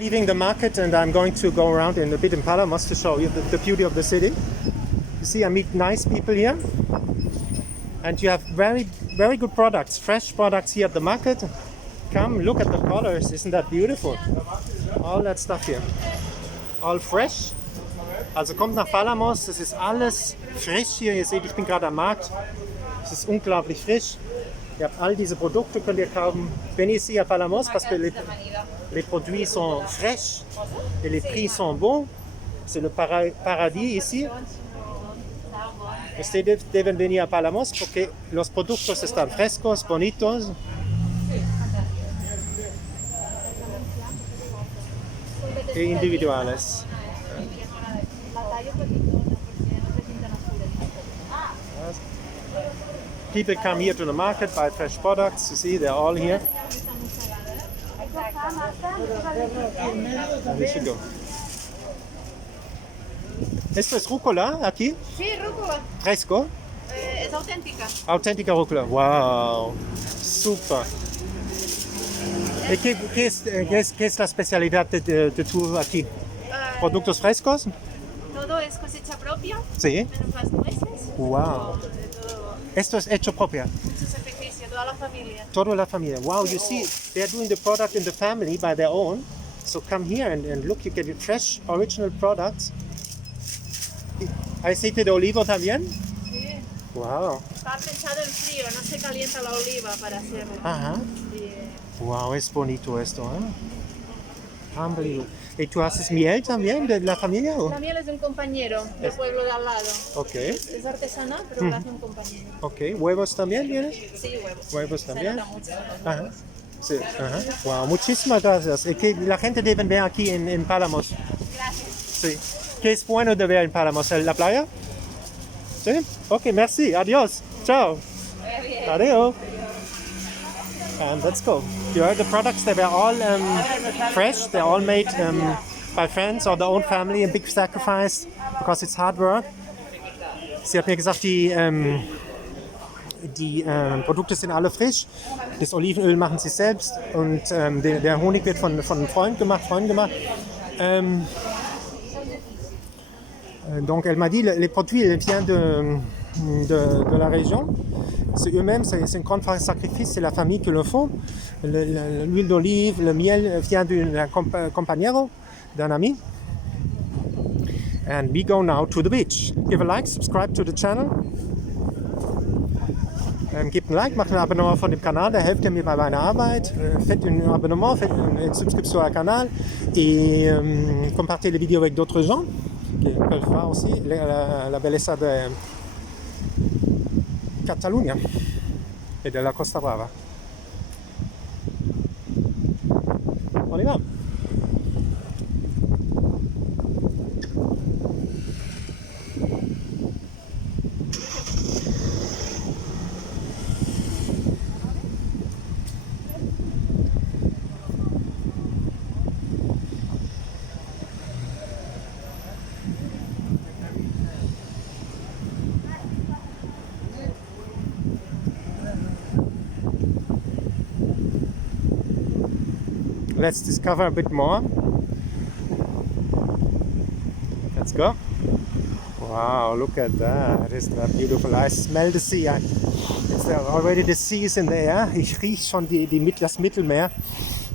Leaving the market and I'm going to go around in a bit in Palamos to show you the beauty of the city. You see, I meet nice people here, and you have very good products, fresh products here at the market. Come look at the colors, isn't that beautiful? All that stuff here, all fresh. Also kommt nach Palamos, das ist alles frisch hier. Ihr seht, ich bin gerade am Markt. Es ist unglaublich frisch. Ihr habt all diese Produkte, könnt ihr kaufen. Venez ici à Palamos parce que les produits sont fraîches et les prix sont bons. C'est le paradis ici. Ustedes deben venir a Palamos porque los productos están frescos, bonitos. E individuales. People come here to the market, buy fresh products. You see, they're all here. We should go. ¿Esto es rúcula aquí? Sí, rúcula. Fresco? Es auténtica. Auténtica rúcula. Wow. Super. ¿Qué es la especialidad de tu aquí? ¿Productos frescos? Todo es cosecha propia. Sí. Menos las nueces. Wow. Esto es hecho propia. Mucho sacrificio, toda la familia. Toda la familia. Wow, you see, they're doing the product in the family by their own. So come here and look, you get fresh, original products. ¿Aceite de olivo también? Sí. Wow. Está pensado en frío, no se calienta la oliva para hacerlo. Ajá. Y, Wow, es bonito esto, ¿eh? Unbelievable. ¿Y tú haces miel también de la familia? ¿O? La miel es de un compañero del pueblo de al lado. Ok. Es artesanal, pero la hace un compañero. Ok. ¿Huevos también vienes? Sí, huevos. Huevos Se también. nota mucho. Ajá. Sí, ajá. Wow, muchísimas gracias. Que la gente debe ver aquí en Palamos. Gracias. Sí. ¿Qué es bueno de ver en Palamos? ¿La playa? Sí. Ok, merci. Adiós. Chao. Adiós. And let's go. You heard the products, they were all fresh. They're all made by friends or their own family, a big sacrifice because it's hard work. Sie hat mir gesagt, die Produkte sind alle frisch. Das Olivenöl machen sie selbst und der Honig wird von einem Freund gemacht. Donc elle m'a dit les produits ils viennent de la région. C'est eux-mêmes, c'est un grand sacrifice, c'est la famille qui le font. L'huile d'olive, le miel vient d'un compagnero, d'un ami. And we go now to the beach. Give a like, subscribe to the channel. Gebt ein Like, macht ein Abonnement von dem canal, da helft ihr mir bei meiner Arbeit. Faites un abonnement, faites une subscription à canal et compartez les vidéos avec d'autres gens qui peuvent voir aussi la belleza de Catalunya et de la Costa Brava. On y va. Let's discover a bit more. Let's go. Wow, look at that. Isn't that beautiful? I smell the sea. It's already the sea is in the air. Ich rieche schon das Mittelmeer.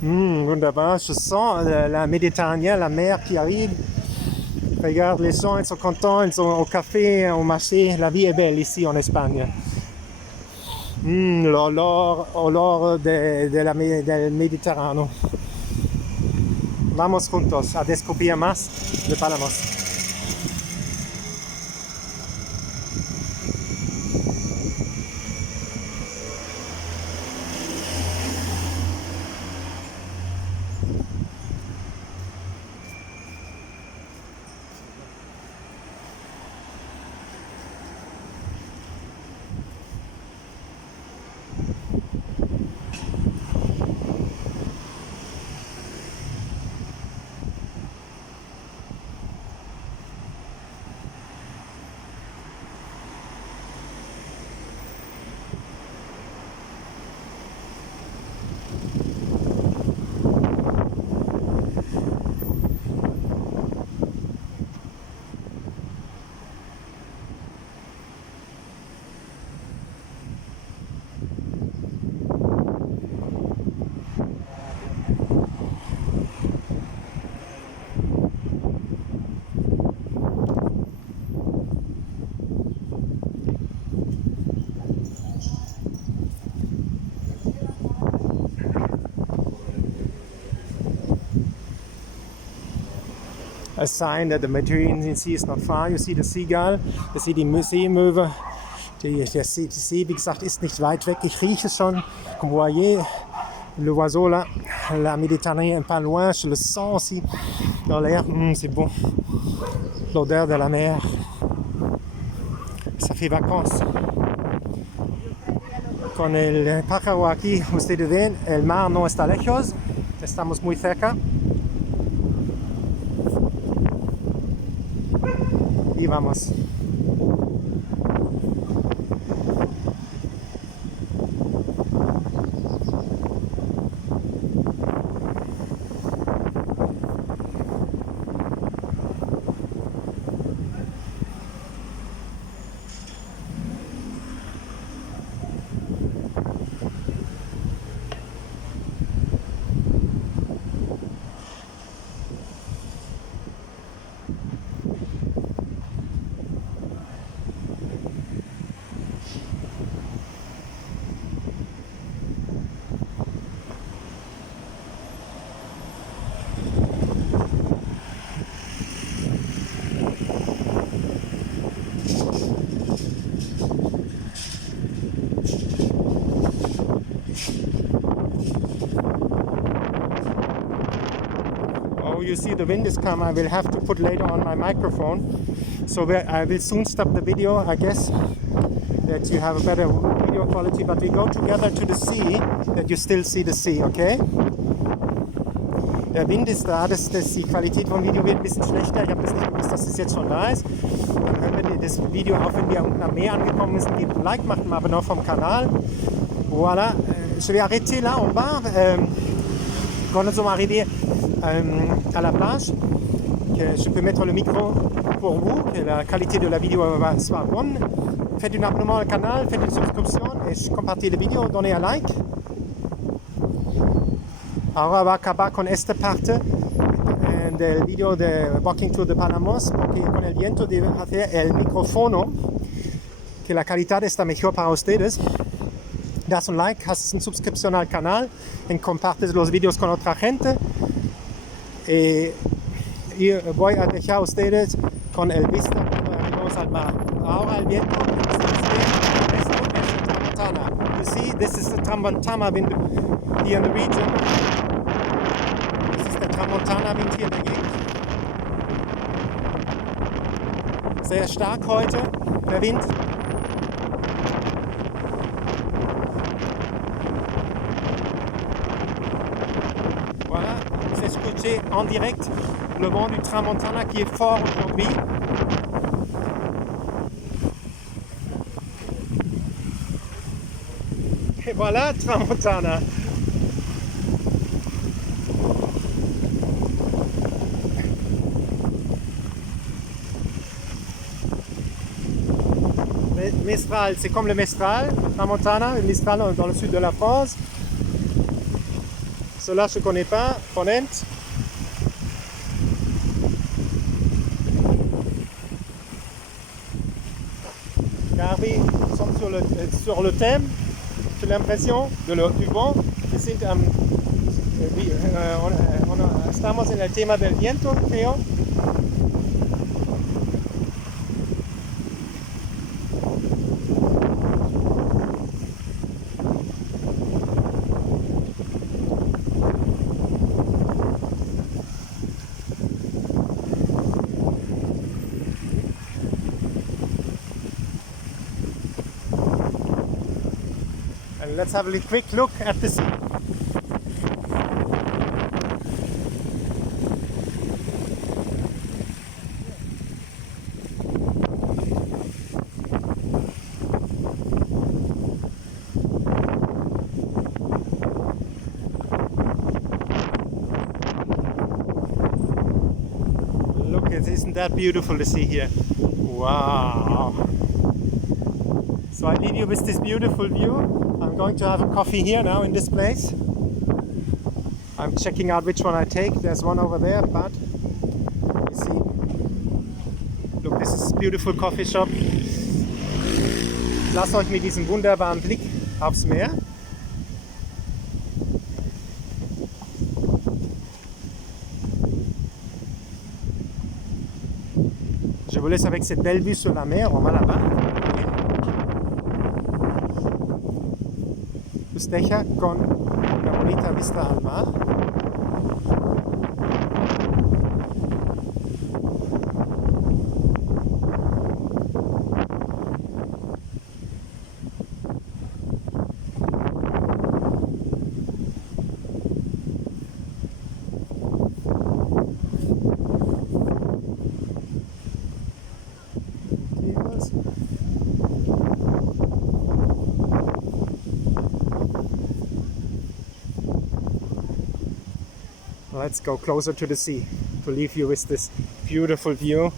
Wunderbar. Je sens la Méditerranée, la mer qui arrive. Regarde, les gens, ils sont contents, ils sont au café, au marché. La vie est belle ici en Espagne. L'olor del Mediterráneo. Vamos juntos a descubrir más de Palamos. a sign that the Mediterranean Sea is not far. You see the seagull, you see die Seemöwe. Die See, wie gesagt, ist nicht weit weg. Ich rieche es schon. Comme vous voyez, l'oiseau là, la Méditerranée est pas loin. Je le sens aussi dans l'air. C'est bon. L'odeur de la mer. Ça fait vacances. Con el pájaro aquí, ustedes ven, el mar no está lejos. Estamos muy cerca. Y vamos. You see the wind is coming. I will have to put later on my microphone, so I will soon stop the video. I guess that you have a better video quality, but we go together to the sea, that you still see the sea, okay? Der Wind ist da, die Qualität vom Video wird ein bisschen schlechter. Ich habe das nicht gewusst, dass es jetzt schon da ist. Dann können wir das Video, auch wenn wir unten am Meer angekommen sind, gebt ein Like, macht mal Abonnement vom Kanal. Voilà, je vais arrêter là en bas. Quand nous sommes arrivés à la plage, que je peux mettre le micro pour vous, que la qualité de la vidéo soit bonne. Faites un abonnement au canal, faites une subscription et compartez la vidéo, donnez un like. Ahora va a acabar con esta parte del video de Walking Through the Palamos, porque con el viento debe hacer el micrófono, que la calidad está mejor para ustedes. Das un like, haces una suscripción al canal, y compartes los vídeos con otra gente. Y voy a dejar a ustedes con el vista cuando arribamos al mar. Ahora el viento es tramontana. You see, this is the tramontana wind here in the region. This is the tramontana wind hier in der Gegend. Sehr stark heute, der Wind. En direct le vent du tramontana qui est fort aujourd'hui. Et voilà, tramontana. Mistral, c'est comme le Mistral, tramontana, le Mistral dans le sud de la France. Cela je ne connais pas, Ponent. Car oui, nous sommes sur le thème, j'ai l'impression, du vent. Estamos en el tema del viento, creo. Let's have a quick look at the sea. Look, isn't that beautiful to see here? Wow. So I leave you with this beautiful view. I'm going to have a coffee here now in this place. I'm checking out which one I take. There's one over there, but you see. Look, this is a beautiful coffee shop. Lasst euch mit diesem wunderbaren Blick aufs Meer. Je vous laisse avec cette belle vue sur la mer. On va là-bas. Os deja con una bonita vista al mar. Let's go closer to the sea to leave you with this beautiful view.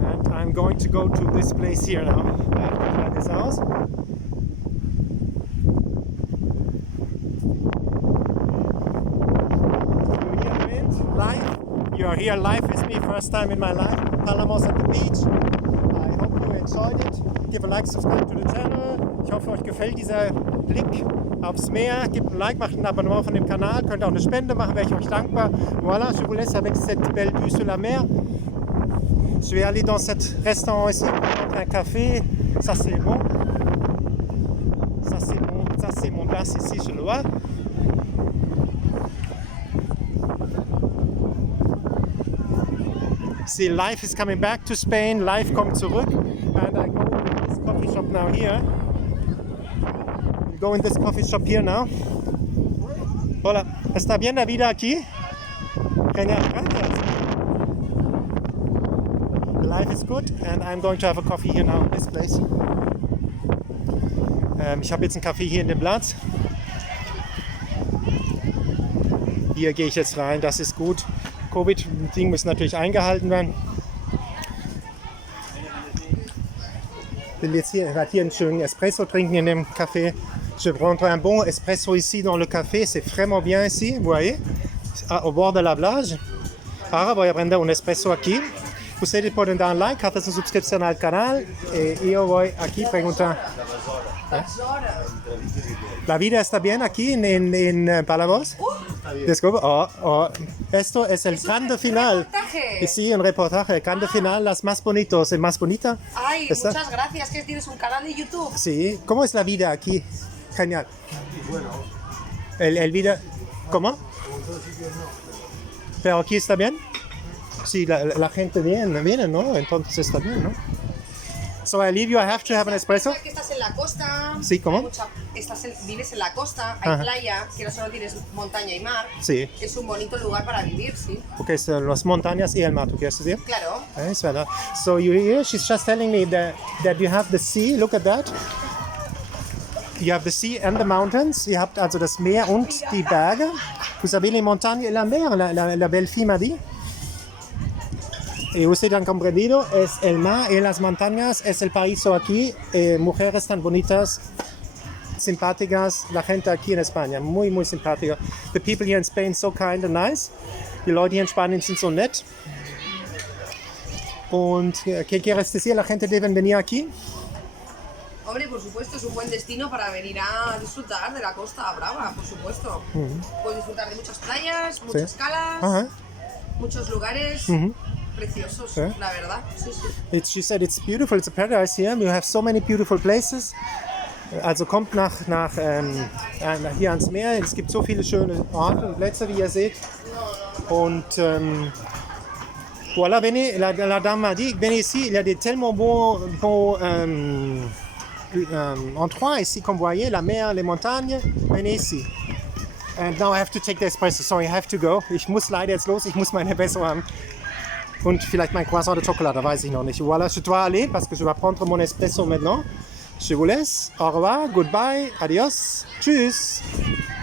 And I'm going to go to this place here now. Try this house. You are here live with me, first time in my life. Palamos at the beach. I hope you enjoyed it. Give a like, subscribe to the channel. Ich hoffe, euch gefällt dieser Blick aufs Meer. Gebt ein Like, macht ein Abonnement von dem Kanal. Könnt auch eine Spende machen, wäre ich euch dankbar. Voilà, je vous laisse avec cette belle vue sur la mer. Je vais aller dans cet restaurant ici, prendre un café. Ça c'est bon. Ça c'est bon. Ça c'est mon place ici, je le vois. See, life is coming back to Spain, life kommt zurück, and I go in this coffee shop now here. We'll go in this coffee shop here now. Hola, ¿está bien la vida aquí? Genial, gracias. The life is good, and I'm going to have a coffee here now in this place. Ich habe jetzt einen Kaffee hier in dem Platz. Hier gehe ich jetzt rein, das ist gut. Covid-Ding muss natürlich eingehalten werden. Ich will jetzt hier einen schönen Espresso trinken in dem Café. Je prendrai un bon espresso ici dans le café. C'est vraiment bien ici, vous voyez, au bord de la plage. Ahora voy a prender un espresso aquí. Ustedes pueden dar un like, hacer su suscripción al canal. Y yo voy aquí a preguntar. ¿La vida está bien aquí en Palamos? Disculpa. Esto es el grande final. Y sí, un reportaje. El grande final, las más bonitos. ¿El más bonita? Ay, muchas gracias. ¿Que tienes un canal de YouTube? Sí. ¿Cómo es la vida aquí? Genial. Bueno. El vida... ¿Cómo? ¿Pero aquí está bien? Sí, la gente viene, ¿no? Entonces está bien, ¿no? So I leave you, I have to have an espresso. Que estás en la costa. Sí, ¿cómo? Vives en la costa, hay playa, que no solo tienes montaña y mar. Sí. Es un bonito lugar para vivir, sí. Porque son las montañas y el mar, ¿tú quieres decir? Claro. Es verdad. So you hear, she's just telling me that you have the sea, look at that. You have the sea and the mountains. Ihr habt also das Meer und die Berge. Vous avez les montagnes et la mer, la belle fille m'a dit. Y ustedes han comprendido, es el mar y las montañas, es el paraíso aquí, mujeres tan bonitas, simpáticas, la gente aquí en España, muy, muy simpática. The people here in Spain so kind and nice. Die Leute hier in Spanien sind so nett. Und, ¿qué quieres decir? La gente debe venir aquí. Hombre, por supuesto, es un buen destino para venir a disfrutar de la Costa Brava, por supuesto. Puedes disfrutar de muchas playas, muchas calas, muchos lugares. Preciosos, la verdad. Sí, sí. She said it's beautiful, it's a paradise here. You have so many beautiful places. Also kommt hier ans Meer. Es gibt so viele schöne Orte und Plätze, wie ihr seht. Und voilà, venez, la dame m'a dit, venez ici, il y a des tellement bons endroits ici, comme vous voyez, la mer, les montagnes. Venez ici. And now I have to take the espresso. Sorry, I have to go. Ich muss leider jetzt los, ich muss meine Espresso haben. Und vielleicht mein croissant de chocolat, weiß ich noch nicht. Voilà, je dois aller parce que je vais prendre mon espresso maintenant. Je vous laisse. Au revoir, goodbye, adios, tschüss.